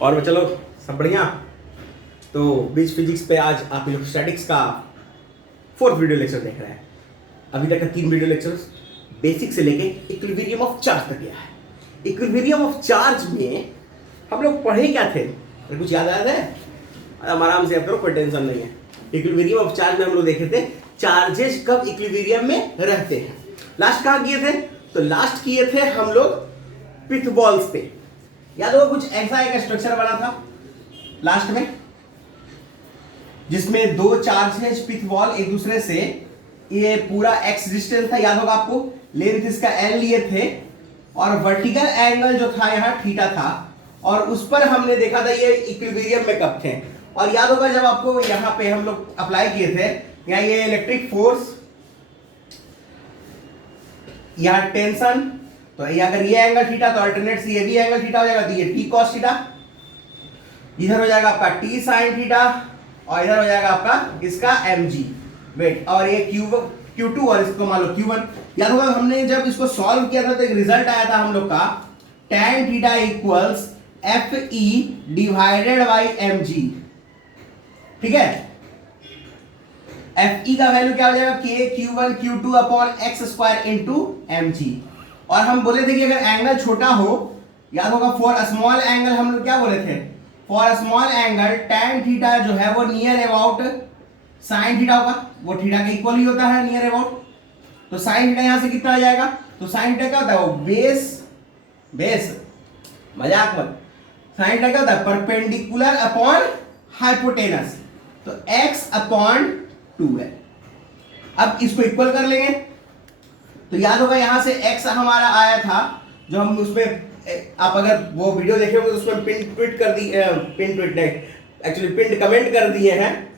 और चलो सब बढ़िया। तो बीच फिजिक्स पे आज आप इलेक्ट्रोस्टैटिक्स का 4th वीडियो लेक्चर देख रहे हैं। अभी तक का 3 वीडियो लेक्चर्स बेसिक से लेके इक्विलिब्रियम ऑफ चार्ज तक गया है। इक्विलिब्रियम ऑफ चार्ज में हम लोग पढ़े क्या थे, कुछ याद आया है? अब आराम से करो, कोई टेंशन नहीं है। इक्विलिब्रियम ऑफ चार्ज में हम लोग देखे थे चार्जेस कब इक्विलिब्रियम में रहते हैं। लास्ट कहाँ किए थे? तो लास्ट किए थे हम लोग पिथ बॉल्स पे। याद होगा कुछ ऐसा एक स्ट्रक्चर बना था लास्ट में, जिसमें 2 चार्जेस पिथ बॉल एक दूसरे से, ये पूरा एक्स डिस्टेंस था, याद होगा आपको। लेंथ इसका एल लिए थे और वर्टिकल एंगल जो था यहाँ थीटा था, और उस पर हमने देखा था ये इक्विलिब्रियम में कब थे। और याद होगा जब आपको यहाँ पे हम लोग अप्लाई किए थे, यहाँ ये इलेक्ट्रिक फोर्स, यहाँ टेंशन, तो अगर ये एंगल थीटा तो अल्टरनेट से ये भी एंगल थीटा हो जाएगा, तो ये टी कॉस थीटा, इधर हो जाएगा आपका टी साइन थीटा, और इधर हो जाएगा आपका इसका mg वेट, और ये q2 और इसको मान लो q1। याद होगा हमने जब इसको सॉल्व किया था तो एक रिजल्ट आया था हम लोग का tan theta equals fe divided by mg। ठीक है, fe का वैल्यू क्या हो जाएगा, k q1 q2 upon x square into mg। और हम बोले थे कि अगर एंगल छोटा हो, याद होगा फॉर स्मॉल एंगल हम लोग क्या बोले थे, for small angle tan theta जो है वो नियर अबाउट साइन थीटा होगा, वो थीटा के इक्वल ही होता है नियर अबाउट। तो साइन थीटा यहां से कितना आ जाएगा, तो साइन थीटा क्या होता है, वो बेस मजाक मत, साइन थीटा क्या होता है, परपेंडिकुलर अपॉन हाइपोटेनस, तो x अपॉन 2 है। अब इसको इक्वल कर लेंगे, तो याद होगा यहां से x हमारा आया था, जो हम उसमें, आप अगर वो वीडियो देखे होंगे तो उसमें पिन ट्वीट नहीं, एक्चुअली पिन कमेंट कर दिए हैं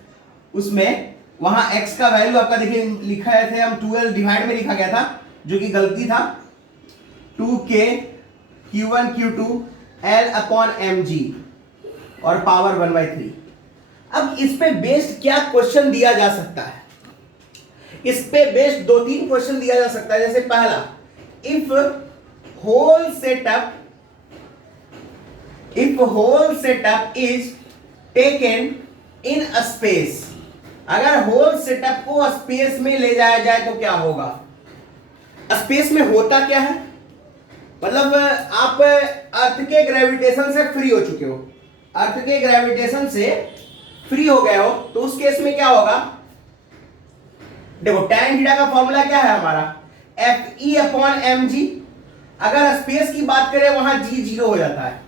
उसमें। वहां x का वैल्यू आपका देखिए लिखा है थे हम 12 डिवाइड में लिखा गया था, जो कि गलती था, 2k q1 q2 l upon mg और पावर 1/3। अब इस पे बेस्ड क्या क्वेश्चन दिया जा सकता है, इस पे बेस्ड 2-3 क्वेश्चन दिया जा सकता है। जैसे पहला, if whole setup is taken in a space, अगर होल सेटअप को स्पेस में ले जाया जाए तो क्या होगा। स्पेस में होता क्या है, मतलब आप अर्थ के ग्रेविटेशन से फ्री हो चुके हो, अर्थ के ग्रेविटेशन से फ्री हो गए हो, तो उस केस में क्या होगा, देखो tan थीटा का फॉर्मूला क्या है हमारा, fe अपॉन mg। अगर स्पेस की बात करें वहां g 0 हो जाता है,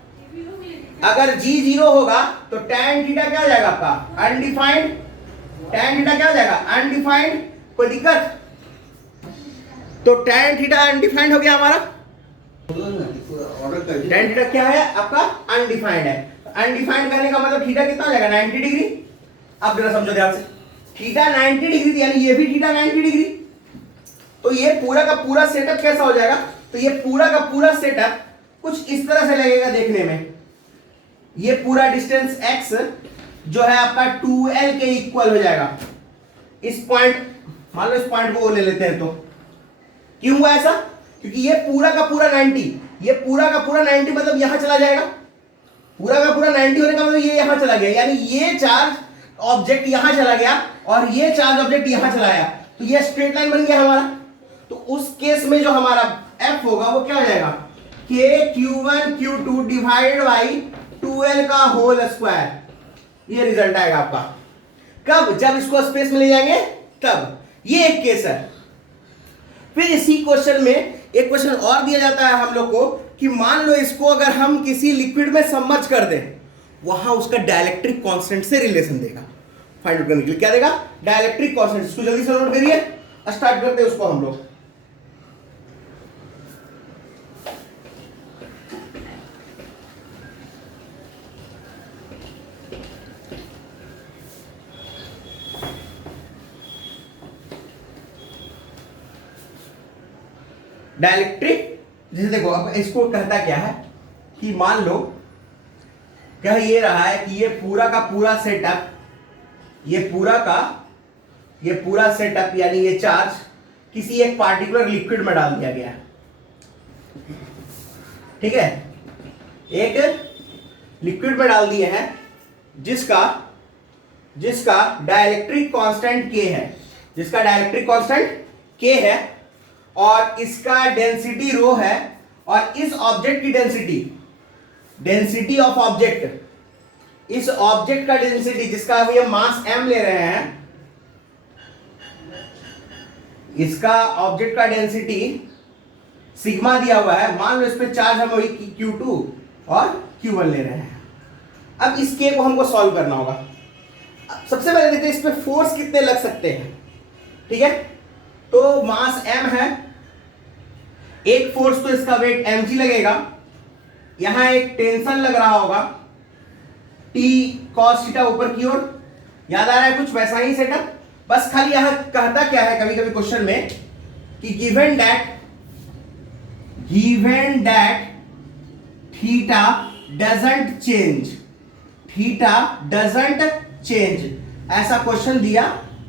अगर g 0 होगा तो tan थीटा क्या हो जाएगा आपका, अनडिफाइंड। tan थीटा क्या हो जाएगा, अनडिफाइंड। कोई दिक्कत, तो tan थीटा अनडिफाइंड हो गया हमारा, tan थीटा क्या है आपका, अनडिफाइंड है। अनडिफाइंड करने का मतलब थीटा कितना हो जाएगा, 90 डिग्री। अब जरा समझो ध्यान से, थीटा 90 डिग्री, यानी ये भी थीटा 90 डिग्री। तो ये पूरा का पूरा सेटअप कैसा हो जाएगा, तो ये पूरा का पूरा सेटअप कुछ इस तरह से लगेगा देखने में। ये पूरा डिस्टेंस x जो है आपका 2l के इक्वल हो जाएगा। इस पॉइंट, मान लो इस पॉइंट को ले लेते हैं, तो क्यों हुआ ऐसा, क्योंकि ये पूरा का पूरा 90, ये पूरा का पूरा 90 मतलब यहां चला जाएगा, पूरा का पूरा 90 होने का मतलब ये यहां चला गया, यानी ये चार्ज ऑब्जेक्ट यहां चला गया और ये चार्ज ऑब्जेक्ट यहां चला गया, तो ये स्ट्रेट लाइन बन गया हमारा। तो उस केस में जो हमारा f होगा वो क्या हो जाएगा, k q1 q2 divided by 2l का होल स्क्वायर। ये रिजल्ट आएगा आपका कब, जब इसको स्पेस में ले जाएंगे तब। ये एक केस है। फिर इसी क्वेश्चन में एक क्वेश्चन और दिया जाता है हम लोग को कि मान लो इसको अगर हम किसी लिक्विड में सबमर्ज कर दें, वहां उसका डाइलेक्ट्रिक कांस्टेंट से रिलेशन देगा। फाइंड आउट करने के लिए क्या देगा, डाइलेक्ट्रिक कांस्टेंट। इसको जल्दी से नोट करिए, स्टार्ट करते हैं उसको हम लोग। डाइलेक्ट्रिक, जैसे देखो अब इसको कहता क्या है कि मान लो क्या ये रहा है कि ये पूरा का पूरा सेटअप, ये पूरा सेटअप यानी ये चार्ज किसी एक पार्टिकुलर लिक्विड में डाल दिया गया है। ठीक है, एक लिक्विड में डाल दिए हैं जिसका डाइलेक्ट्रिक कांस्टेंट K है, जिसका डाइलेक्ट्रिक कांस्टेंट K है और इसका डेंसिटी रो है, और इस ऑब्जेक्ट की डेंसिटी ऑफ ऑब्जेक्ट, इस ऑब्जेक्ट का डेंसिटी जिसका अभी हम मास m ले रहे हैं, इसका ऑब्जेक्ट का डेंसिटी सिग्मा दिया हुआ है। मान लो इस पे चार्ज हम वही Q2 और Q1 ले रहे हैं। अब इस K को हमको सॉल्व करना होगा। सबसे पहले देखते हैं इस पे फोर्स कितने लग सकते हैं। ठीक है, तो मास m है, एक फोर्स तो इसका वेट mg लगेगा, यहां एक टेंशन लग रहा होगा T cos थीटा ऊपर की ओर। याद आ रहा है कुछ वैसा ही सेटअप, बस खाली यहां कहता क्या है कभी कभी क्वेश्चन में कि given that theta doesn't change, ऐसा क्वेश्चन दिया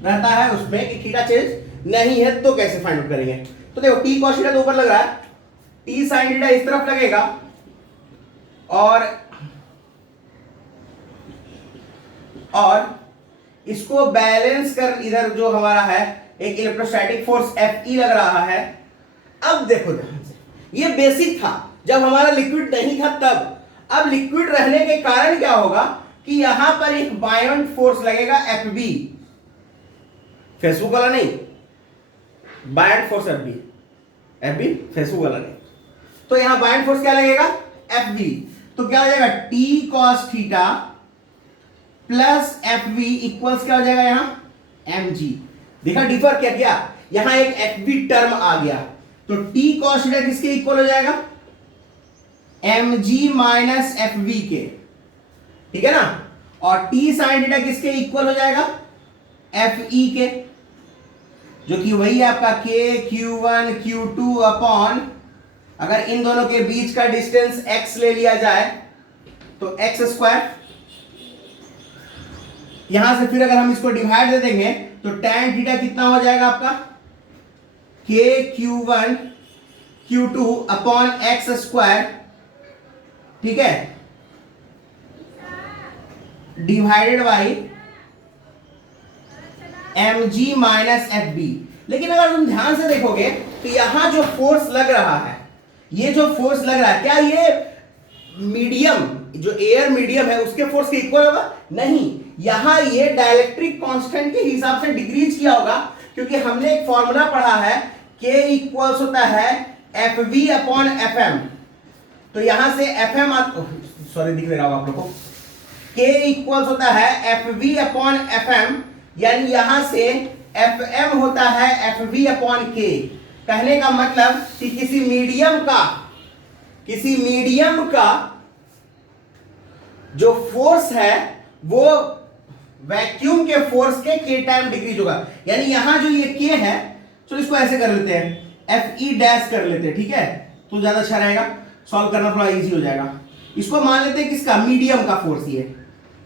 रहता है उसमें कि थीटा चेंज नहीं है, तो कैसे फाइंड आउट करेंगे। तो देखो T cos थीटा तो ऊपर लग रहा है, T sin थीटा इस तरफ लगेगा, और इसको बैलेंस कर इधर जो हमारा है एक इलेक्ट्रोस्टैटिक फोर्स Fe लग रहा है। अब देखो ध्यान से, ये बेसिक था जब हमारा लिक्विड नहीं था तब। अब लिक्विड रहने के कारण क्या होगा कि यहां पर एक बायोंट फोर्स लगेगा Fb, फेसबुक वाला नहीं, बायोंट फोर्स Fb फेसबुक वाला नहीं। तो यहां बायोंट फोर्स क्या लगेगा Fb, तो क्या हो जाएगा T cos theta plus Fv equals क्या हो जाएगा यहां mg। देखा डिफर क्या किया, यहां एक Fv टर्म आ गया, तो T cos थीटा किसके इक्वल हो जाएगा mg माइनस Fv के, ठीक है ना, और T sin थीटा किसके इक्वल हो जाएगा Fe के, जो कि वही है आपका K Q1 Q2 अपॉन, अगर इन दोनों के बीच का डिस्टेंस x ले लिया जाए तो x स्क्वायर, यहां से फिर अगर हम इसको डिवाइड दे देंगे तो tan थीटा कितना हो जाएगा आपका K Q1 Q2 upon x square, ठीक है, divided by mg minus Fb। लेकिन अगर तुम ध्यान से देखोगे तो यहां जो फोर्स लग रहा है, ये जो फोर्स लग रहा है, क्या ये मीडियम, जो एयर मीडियम है उसके फोर्स के इक्वल होगा? नहीं, यहां ये डाइलेक्ट्रिक कांस्टेंट के हिसाब से डिक्रीज किया होगा, क्योंकि हमने एक फॉर्मूला पढ़ा है K इक्वल्स होता है Fv अपॉन Fm। तो यहां से Fm, सॉरी दिख रहा होगा आप लोग को, K इक्वल्स होता है Fv अपॉन Fm, यानी यहां से Fm होता है Fv अपॉन K। कहने का मतलब कि किसी मीडियम का जो फोर्स है वो वैक्यूम के फोर्स के K टाइम डिक्रीज होगा। यानी यहां जो ये K है, तो इसको ऐसे कर लेते हैं, Fe डैश कर लेते हैं, ठीक है, तो ज्यादा अच्छा रहेगा, सॉल्व करना थोड़ा इजी हो जाएगा। इसको मान लेते हैं किसका, मीडियम का फोर्स, ये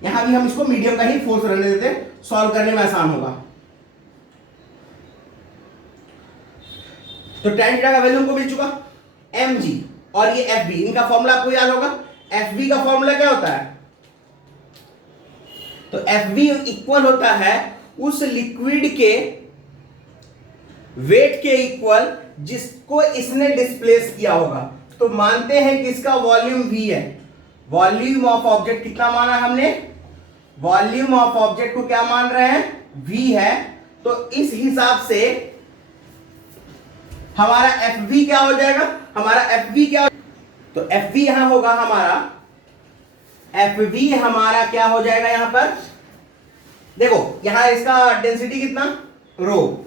यहां भी हम इसको मीडियम का ही फोर्स रहने देते हैं, सॉल्व करने में आसान होगा। तो tan थीटा का वैल्यू हमको मिल चुका mg, और ये Fb, इनका फॉर्मूला आपको याद होगा। Fb का फॉर्मूला क्या होता है, तो Fb इक्वल होता है उस लिक्विड के वेट के इक्वल जिसको इसने डिस्प्लेस किया होगा। तो मानते हैं कि इसका वॉल्यूम V है, वॉल्यूम ऑफ ऑब्जेक्ट कितना माना हमने, वॉल्यूम ऑफ ऑब्जेक्ट को क्या मान रहे हैं, V है। तो इस हिसाब से हमारा Fv क्या हो जाएगा, हमारा Fv क्या हो, तो Fv यहां होगा हमारा, Fv हमारा क्या हो जाएगा यहां पर, देखो यहां इसका डेंसिटी कितना, रो,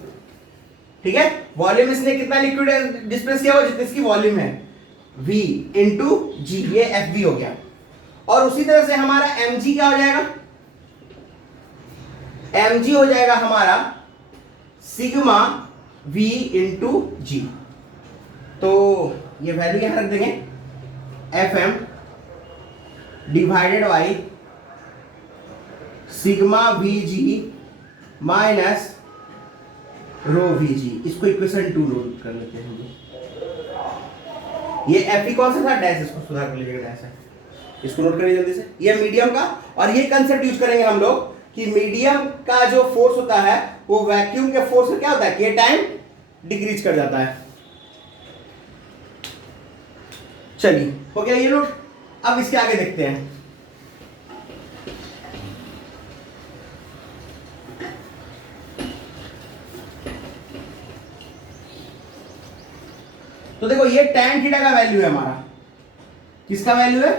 ठीक है, वॉल्यूम इसने कितना लिक्विड डिस्प्लेस किया हुआ, जितनी इसकी वॉल्यूम है, V इंटू G, ये Fv हो गया। और उसी तरह से हमारा mg क्या हो जाएगा, mg हो जाएगा हमारा सिग्मा V इंटू G। तो ये वैल्यू यहां रख देंगे, Fm divided by sigma Vg minus rho Vg। इसको इक्वेशन 2 नोट कर लेते हैं हम। ये Fe कौन सा था, डैश, इसको सुधार कर लीजिएगा, डैश है, इसको नोट करिए जल्दी से, ये मीडियम का। और ये कंसेप्ट यूज करेंगे हम लोग कि मीडियम का जो फोर्स होता है वो वैक्यूम के फोर्स से क्या होता है, के टाइम डिक्रीज कर जाता है। चलिए हो गया ये नोट। अब इसके आगे देखते हैं। तो देखो ये tan थीटा का वैल्यू है हमारा, किसका वैल्यू है,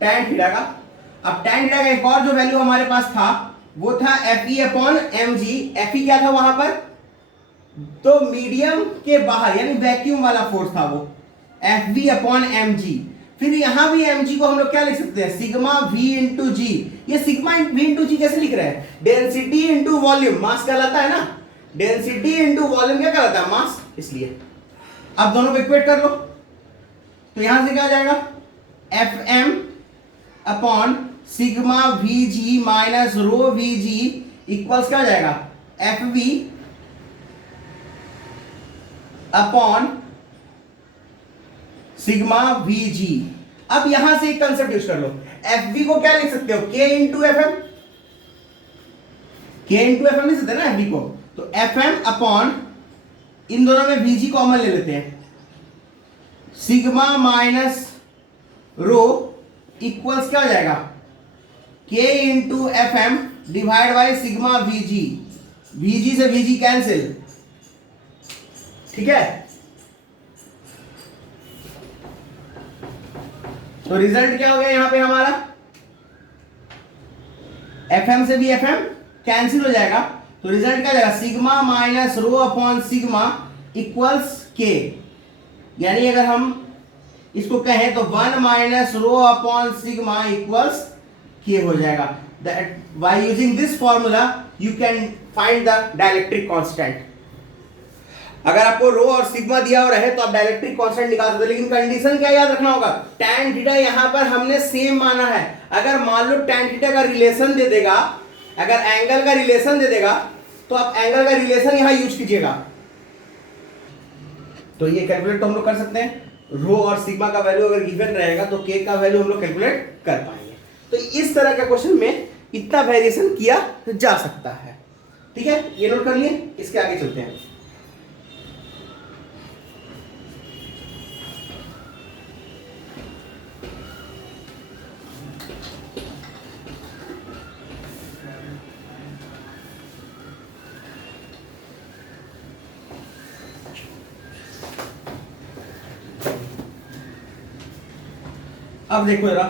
tan थीटा का। अब tan थीटा का एक और जो वैल्यू हमारे पास था वो था Fe अपॉन mg। Fe क्या था वहां पर, तो मीडियम के बाहर यानी वैक्यूम वाला फोर्स था वो, Fv अपॉन mg। फिर यहां भी mg को हम लोग क्या लिख सकते हैं, सिग्मा v इंटू जी। ये सिग्मा v इंटू जी कैसे लिख रहे हैं, डेंसिटी इंटू वॉल्यूम, मास कहलाता है ना, डेंसिटी इंटू वॉल्यूम क्या कहलाता है, मास, इसलिए। अब दोनों को इक्वेट कर लो, तो यहां से क्या आ जाएगा, Fm upon sigma Vg minus rho Vg equals क्या आ जाएगा, Fv अपॉन सिग्मा Vg। अब यहां से एक कंसेप्ट यूज कर लो, Fv को क्या लिख सकते हो, K into F M, K into F M लिख सकते हैं ना Fv को, तो Fm अपॉन इन दोनों में Vg कॉमन ले लेते हैं, सिग्मा माइनस रो इक्वल्स क्या हो जाएगा, K into F M divide by sigma Vg। Vg से Vg कैंसिल, ठीक है। तो रिजल्ट क्या हो गया यहां पे हमारा, Fm से भी Fm कैंसिल हो जाएगा, तो रिजल्ट क्या जाएगा, sigma minus rho upon sigma equals K। यानी अगर हम इसको कहें तो 1 minus rho upon sigma equals K हो जाएगा। By using this formula you can find the dielectric constant. अगर आपको रो और सिग्मा दिया हुआ रहे तो आप डाइलेक्ट्रिक कांस्टेंट निकाल सकते हो, लेकिन कंडीशन क्या याद रखना होगा, tan थीटा यहां पर हमने सेम माना है। अगर मान लो tan थीटा का रिलेशन दे देगा, अगर एंगल का रिलेशन दे देगा तो आप एंगल का रिलेशन यहां यूज कीजिएगा। तो ये कैलकुलेट तो हम लोग कर सकते हैं, रो और सिग्मा का वैल्यू अगर गिवन रहेगा तो के का वैल्यू हम लोग कैलकुलेट कर पाएंगे। तो इस तरह का क्वेश्चन में इतना वेरिएशन किया जा सकता है, ठीक है, ये नोट कर लिए। इसके आगे चलते हैं। अब देखो जरा,